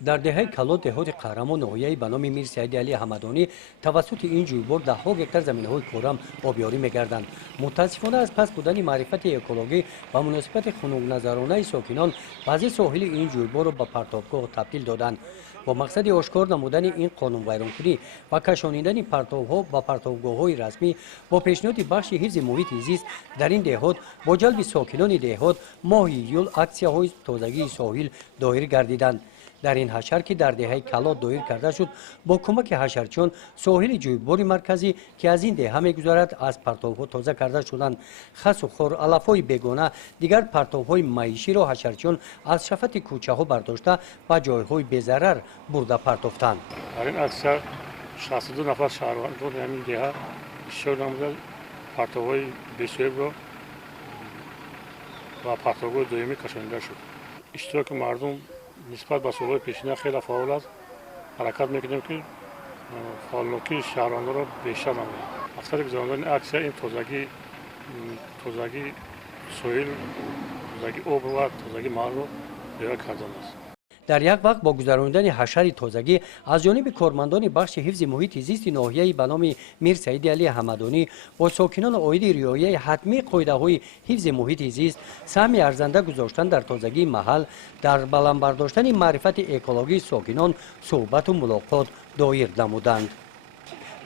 дар деҳаи кало деҳоти қаҳрамо ноҳияи ба номи мир саиди алӣ ҳамадонӣ тавассути ин ҷӯйбор даҳҳо гектар заминаҳои кӯрам обёрӣ мегарданд. мутаассифона аз пас будани маърифати экологӣ ва муносибати хунукназаронаи сокинон баъзе соҳили ин ҷӯйборро ба партовгоҳ табдил доданд. бо мақсади ошкор намудани ин қонунвайронкунӣ ва кашонидани партовҳо ба партовгоҳҳои расмӣ бо пешниҳоди бахши ҳифзи муҳити зист дар ин деҳот бо ҷалби сокинони деҳот моҳи июл аксияҳои тозагии соҳил доир гардиданд. дар ин ҳашар ки дар деҳаи кало доир карда шуд бо кӯмаки ҳашарчиён соҳили ҷӯйбори марказӣ ки аз ин деҳа мегузарад аз партовҳо тоза карда шуданд. хасу хор алафҳои бегона дигар партовҳои маиширо ҳашарчиён аз шафати кӯчаҳо бардошта ба ҷойҳои безарар бурда партофтанд. дар ин аксия 62 нафар шаҳрвандони ҳамин деҳа иштирок намуда партовҳои бесӯебро ба партовгоҳи доимӣ кашонида шуд. иштироки мардум нисбат ба солҳои пешина хеле фаъол аст. ҳаракат мекунем ки фаъолнокии шаҳрвандонро бештар намоем. мақсади гузарондани аксия ин тозагии соҳил, тозагии об ва тозагии маҳалро биёр кардан аст. дар як вақт бо гузарондани ҳашари тозагӣ аз ҷониби кормандони бахши ҳифзи муҳити зисти ноҳияи ба номи мир саиди алӣ ҳамадонӣ бо сокинони оиди риояи ҳатмии қоидаҳои ҳифзи муҳити зист саҳми арзанда гузоштан дар тозагии маҳал дар баландбардоштани маърифати экологии сокинон суҳбату мулоқот доир намуданд.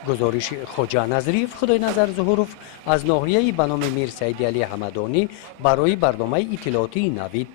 гузориши хоҷа назриев, худойназар зуҳуров аз ноҳияи ба номи мир саиди алӣ ҳамадонӣ барои барномаи иттилоотии Навид